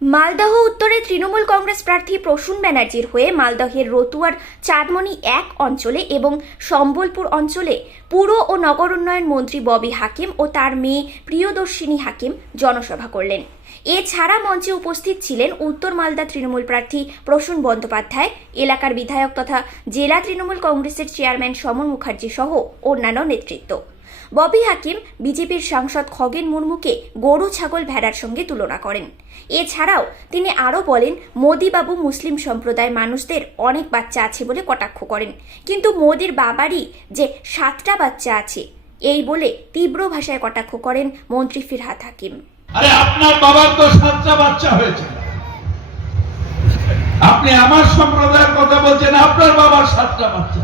মালদহ উত্তরে তৃণমূল কংগ্রেস প্রার্থী প্রসূন ব্যানার্জির হয়ে মালদহের রতুয়ার চাঁদমণি 1 অঞ্চলে এবং সম্বলপুর অঞ্চলে পুর ও নগর উন্নয়ন মন্ত্রী ববি হাকিম ও তার মেয়ে প্রিয়দর্শিনী হাকিম জনসভা করলেন। এছাড়া মঞ্চে উপস্থিত ছিলেন উত্তর মালদা তৃণমূল প্রার্থী প্রসূন বন্দ্যোপাধ্যায়, এলাকার বিধায়ক তথা জেলা তৃণমূল কংগ্রেসের চেয়ারম্যান সমর মুখার্জি সহ অন্যান্য নেতৃত্ব। ববি হাকিম বিজেপির সাংসদ খগেন মুর্মুকে গরু ছাগল ভেড়ার সঙ্গে তুলনা করেন। এছাড়াও তিনি আরও বলেন, মোদিবাবু মুসলিম সম্প্রদায়ের মানুষদের অনেক বাচ্চা আছে বলে কটাক্ষ করেন, কিন্তু মোদির বাবারই যে 7টা বাচ্চা আছে এই বলে তীব্র ভাষায় কটাক্ষ করেন মন্ত্রী ফিরহাদ হাকিম। আরে আপনার বাবার তো 7টা বাচ্চা হয়েছে, আপনি আমার সম্প্রদায়ের কথা বলছেন, আপনার বাবার 7টা বাচ্চা।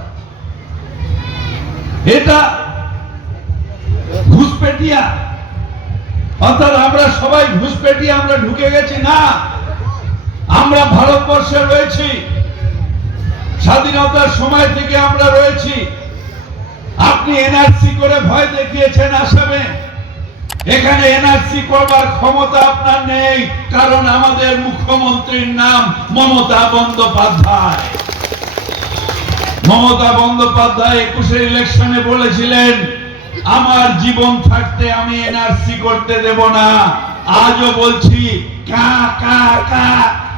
এটা ঘুষপেটিয়া, অর্থাৎ আমরা সবাই ঘুষপেটিয়া, আমরা ঢুকে গেছি না। আমরা ভারতবর্ষে রয়েছি, স্বাধীনতার সময় থেকে আমরা রয়েছি। আপনি এনআরসি করে ভয় দেখিয়েছেন আসামে, এখানে এনআরসি করবার ক্ষমতা আপনার নেই, কারণ আমাদের মুখ্যমন্ত্রীর নাম মমতা বন্দ্যোপাধ্যায়। মমতা বন্দ্যোপাধ্যায় 21 ইলেকশনে বলেছিলেন, আমার জীবন থাকতে আমি এনআরসি করতে দেব না। আজও বলছি, কা কা কা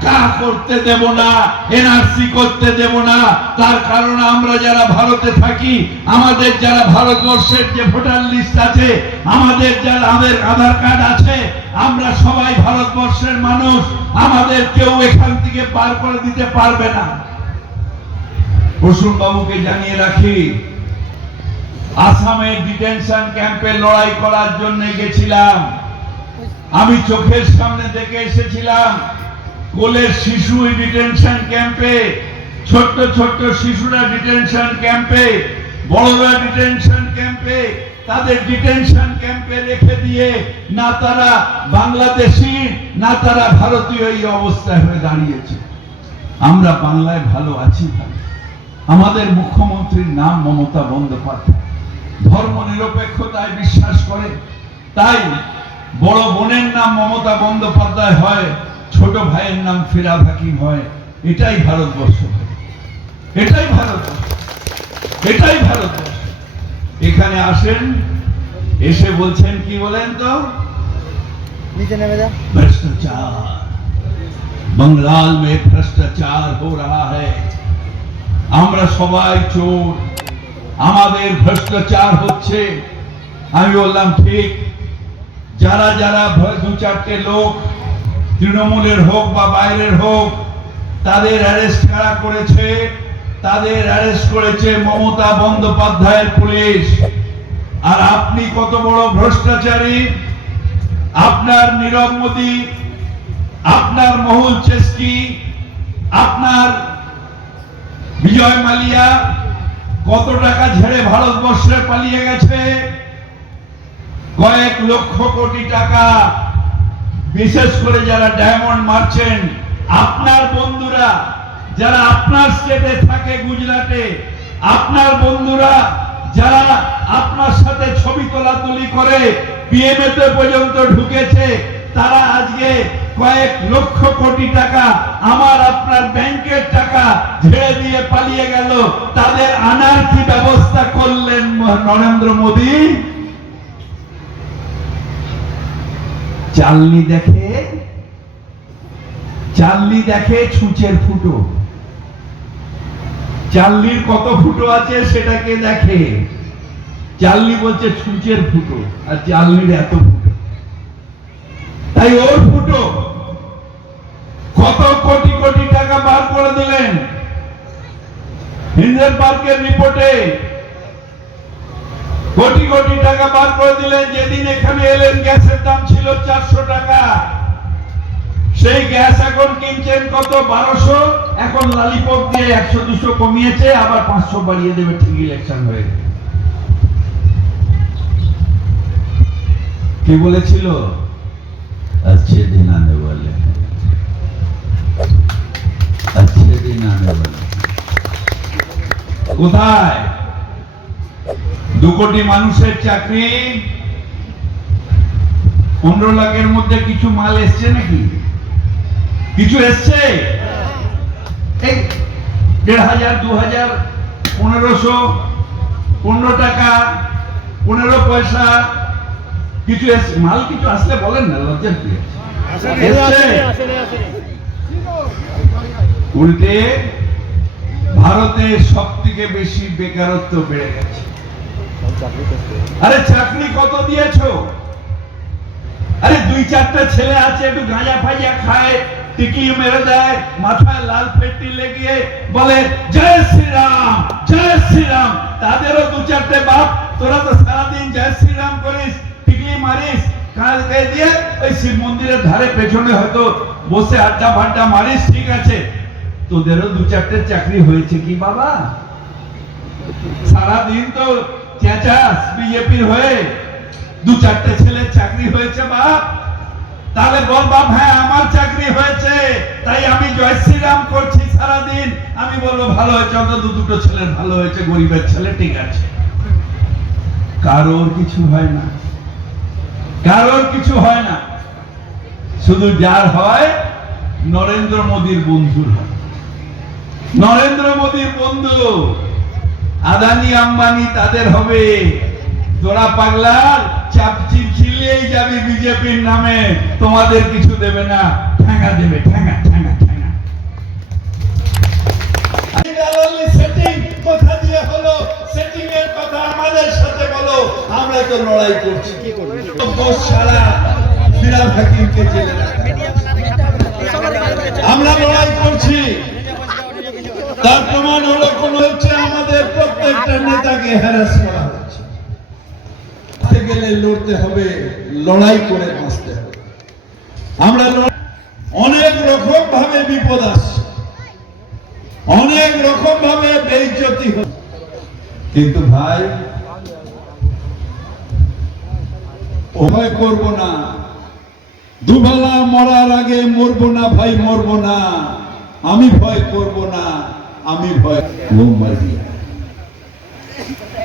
কা করতে দেব না, এনআরসি করতে দেব না। তার কারণ আমরা যারা ভারতে থাকি, আমাদের যারা ভারতবর্ষের যে ভোটার লিস্ট আছে, আমাদের যারা আধার কার্ড আছে, আমরা সবাই ভারতবর্ষের মানুষ। আমাদের কেউ এখান থেকে পার করে দিতে পারবে না। প্রসূন বাবুকে জানিয়ে রাখি, আসামের ডিটেনশন ক্যাম্পে লড়াই করার জন্য গেছিলাম। আমি চোখের সামনে দেখে এসেছিলাম, কোলের শিশু ডিটেনশন ক্যাম্পে, ছোট্ট ছোট্ট শিশুরা ডিটেনশন ক্যাম্পে, বড়রা ডিটেনশন ক্যাম্পে। তাদের ডিটেনশন ক্যাম্পে রেখে দিয়ে না তারা বাংলাদেশি না তারা ভারতীয়, এই অবস্থায় হয়ে দাঁড়িয়েছে। আমরা বাংলায় ভালো আছি, আমাদের মুখ্যমন্ত্রীর নাম মমতা বন্দ্যোপাধ্যায়, ধর্ম নিরপেক্ষতায় বিশ্বাস করে। তাই বড় বোনের নাম মমতা বন্দ্যোপাধ্যায় হয়, ছোট ভাইয়ের নাম ফিরহাদ হাকিম হয়। এটাই ভারতবর্ষ, এটাই ভারতবর্ষ, এটাই ভারতবর্ষ। এখানে আসেন, এসে বলছেন, কি বলেন তো, ভ্রষ্টাচার, बंगाल में भ्रष्टाचार हो रहा है, আমরা সবাই চোর, আমাদের ভ্রষ্টাচার হচ্ছে। আমি বললাম, ঠিক, যারা যারা 2-4টে লোক তৃণমূলের হোক বা বাইরের হোক, তাদের অ্যারেস্ট কারা করেছে? তাদের অ্যারেস্ট করেছে মমতা বন্দ্যোপাধ্যায়ের পুলিশ। আর আপনি কত বড় ভ্রষ্টাচারী! আপনার নীরব মোদী, আপনার মহুল চেস্কি, আপনার বিজয় মালিয়া কত টাকা ঝেড়ে ভারতবর্ষে পালিয়ে গেছে? কয়েক লক্ষ কোটি টাকা। বিশেষ করে যারা ডায়মন্ড মার্চেন্ট, আপনার বন্ধুরা যারা আপনার স্টেটে থাকে, গুজরাটে, আপনার বন্ধুরা যারা আপনার সাথে ছবি তোলাতুলি করে পিএমএ তে পর্যন্ত ঢুকেছে, তারা আজকে কয়েক লক্ষ কোটি টাকা আমার আপনার ব্যাংকের টাকা ঝেড়ে দিয়ে পালিয়ে গেল। তাদের আনার কি ব্যবস্থা করলেন নরেন্দ্র মোদী? চালনি দেখে ছুঁচের ফুটো। চালনির কত ফুটো আছে সেটাকে দেখে। চালনি বলছে ছুঁচের ফুটো, আর চালনির এত ফুটো। তাই ওর ফুটো। কত কোটি কোটি টাকা বার করে দিলেন হিন্ডেনবার্গের রিপোর্টে, কোটি কোটি টাকা বার করে দিলেন। যেদিন এখানে এলেন গ্যাসের দাম ছিল 400 টাকা, সেই গ্যাস এখন কিনছেন কত? 1200। এখন লালিপপ দিয়ে 100-200 কমিয়েছে, আবার 500 বাড়িয়ে দেবে ঠিক ইলেকশন হয়ে। কি বলেছিল? अच्छे दिन आने वाले हैं, अच्छे दिन आने वाले। কোথায় 2 কোটি মানুষের চাকরি? 15 লাখের মধ্যে কিছু মাল এসছে নাকি? কিছু এসছে? এই 1500, 2000, 1500, 15 টাকা, 15 পয়সা কিছু এসছে? মাল কিছু আসলে বলেন না, লজ্জার কি এসছে? উল্টে ভারতে সব থেকে বেশি বেকারত্ব বেড়ে গেছে। আরে চাকরি কত দিয়েছো? আরে 2-4টা ছেলে আছে, একটু গাঁজা ফাজা খায়, টিকি মেরে দেয়, মাথায় লাল পেট্টি লেগিয়ে বলে জয় শ্রীরাম, জয় শ্রীরাম। তাদেরও 2-4টে বাপ। তোরা তো সারাদিন জয় শ্রীরাম করিস, টিকলি মারিস, কাঁধে দিয়ে ওই শিব মন্দিরের ধারে পেছনে হয়তো বসে আড্ডা ফাড্ডা মারিস, ঠিক আছে। তোদেরও 2-4টে চাকরি হয়েছে কি বাবা? সারাদিন তো চেঁচাস বিজেপির হয়ে, 2-4টে ছেলের চাকরি হয়েছে বাপ। তাহলে বল বাপ, হ্যাঁ আমার চাকরি হয়েছে, তাই আমি জয় শ্রীরাম করছি সারাদিন। আমি বলবো ভালো হয়েছে, অন্তত 2টো ছেলের ভালো হয়েছে, গরিবের ছেলে, ঠিক আছে। কারোর কিছু হয় না, কারোর কিছু হয় না। শুধু যার হয় নরেন্দ্র মোদীর বন্ধুর হয়। নরেন্দ্র মোদীর বন্ধু আদানি আম্বানি তাদের হবে। তোরা পাগলার চাপচি খিলিয়েই যাবি বিজেপির নামে, তোমাদের কিছু দেবে না, ঠ্যাঙা দেবে, ঠ্যাঙা ঠ্যাঙা ঠ্যাঙা। সেটিং কোথা দিয়ে হলো? সেটিং এর কথা আমাদের সাথে বলো, আমরা তো লড়াই করছি। কি করব? দোষ ছাড়া ফিরাদ হাকিমকে জেলে রাখা, আমরা লড়াই করছি। তার প্রমাণ হলো কোন হচ্ছে আমাদের প্রত্যেকটা নেতাকে হ্যারাস করা হচ্ছে। গেলে লড়তে হবে, লড়াই করে বাঁচতে হবে। আমরা অনেক রকম ভাবে বিপদ আসছে, অনেক রকম ভাবে বেইজ্জতি হচ্ছে, কিন্তু ভাই ভয় করব না। দুবেলা মরার আগে মরবো না ভাই, মরবো না। আমি ভয় করব না, আমি ভয়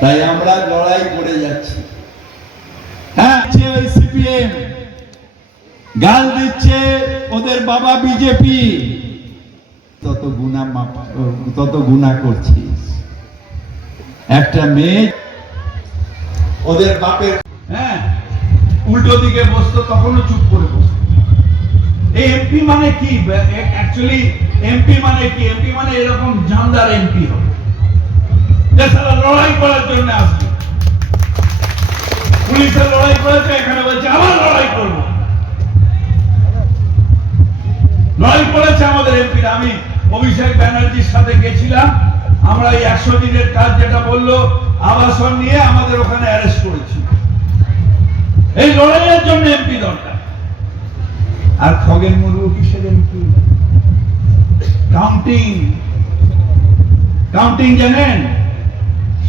তাই আমরা লড়াই করে যাচ্ছি। হ্যাঁ, সিপিএম গাল দিচ্ছে, ওদের বাবা বিজেপি। তত গুনাহ করছিস। একটা মেয়ে ওদের বাপের, হ্যাঁ, উল্টো দিকে বসতো, তখনও চুপ করে বসতো। এই এমপি মানে কি? অ্যাকচুয়ালি এমপি মানে কি? এমপি মানে এরকম জানদার এমপি হবে, যে সারা লড়াই করার জন্য আসবে। পুলিশের লড়াই করেছে, এখানে বলছে আবার লড়াই করবো। লড়াই করেছে আমাদের এমপিরা। আমি অভিষেক ব্যানার্জির সাথে গেছিলাম, আমরা এই 100 দিনের কাজ যেটা বললো আবাসন নিয়ে, আমাদের ওখানে অ্যারেস্ট করেছি। এই লড়াইয়ের জন্য এমপি দরকার। আর খগেন মুর্মু কিসের এমপি? কাউন্টিং জানেন?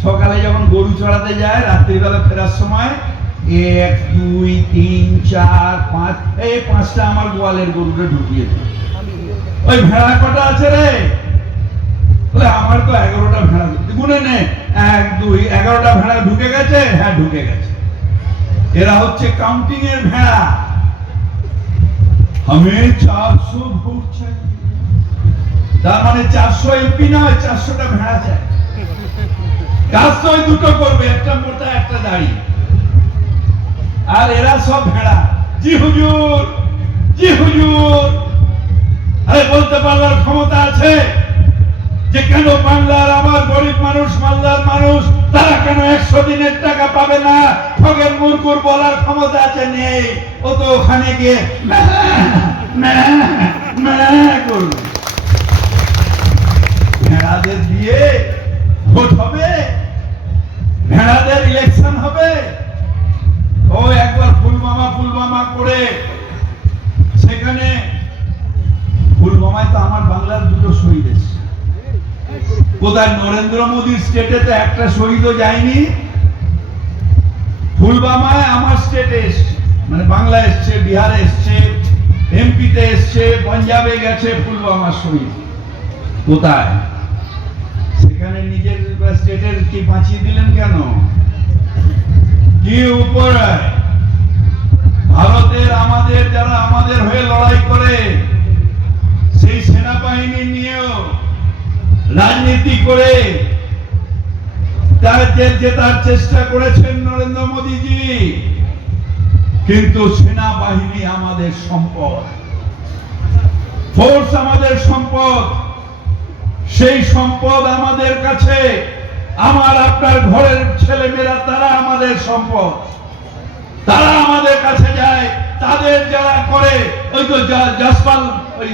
সকালে যখন গরু চড়াতে যায়, রাত্রিবেলা ফেরার সময় 1, 2, 3, 4, 5, এই 5টা আমার গোয়ালের গরুটা ঢুকিয়ে দেয়। ওই ভেড়া কটা আছে রে? বলে আমার তো 11টা ভেড়া। গুনে নে, 1, 2, 11টা ভেড়া ঢুকে গেছে। হ্যাঁ ঢুকে গেছে। এরা হচ্ছে কাউন্টিং এর ভেড়া। আমি 400 ভোট চাই, তার মানে 400 এমপি নয়, 400টা ভেড়া চাই। কাজ তো ওই দুটো করবে, একটা মোটা একটা দাড়ি। আর এরা সব ভেড়া। জি হুজুর, জি হুজুর। আরে বলতে পারবার ক্ষমতা আছে যে কেন বাংলার আমার গরিব মানুষ, মালদার মানুষ, তারা কেন 100 দিনের টাকা পাবে না? খগেন মুর্মুর বলার ক্ষমতা আছে? নেই। ও তো ওখানে গিয়ে করবে। ভেড়াদের দিয়ে ভোট হবে, ভেড়াদের ইলেকশন হবে। ও একবার পুলবামা করে, সেখানে পুলবামায় তো আমার বাংলার 2টো শহীদ এসেছে। কোথায়? নরেন্দ্র মোদীর স্টেটে তো একটা শহীদও যায়নি। পুলবামায় আমার স্টেটে এসছে, মানে বাংলা এসছে, বিহারে এসছে, এমপিতে এসছে, পাঞ্জাবে গেছে, পুলবামার শহীদ। কোথায়? সেখানে নিজের স্টেটের কি বাঁচিয়ে দিলেন কেন? কি উপরে ভারতের আমাদের যারা আমাদের হয়ে লড়াই করে, সেনাবাহিনী নিয়েও রাজনীতি করে জেতার চেষ্টা করেছেন নরেন্দ্র মোদীজি, কিন্তু সেনাবাহিনী আমাদের সম্পদ, ফোর্স আমাদের সম্পদ। সেই সম্পদ আমাদের কাছে, আমার আপনার ঘরের ছেলেমেয়েরা তারা আমাদের সম্পদ, তারা আমাদের কাছে যায়, তাদের যারা করে ওই তো জাসপাল ওই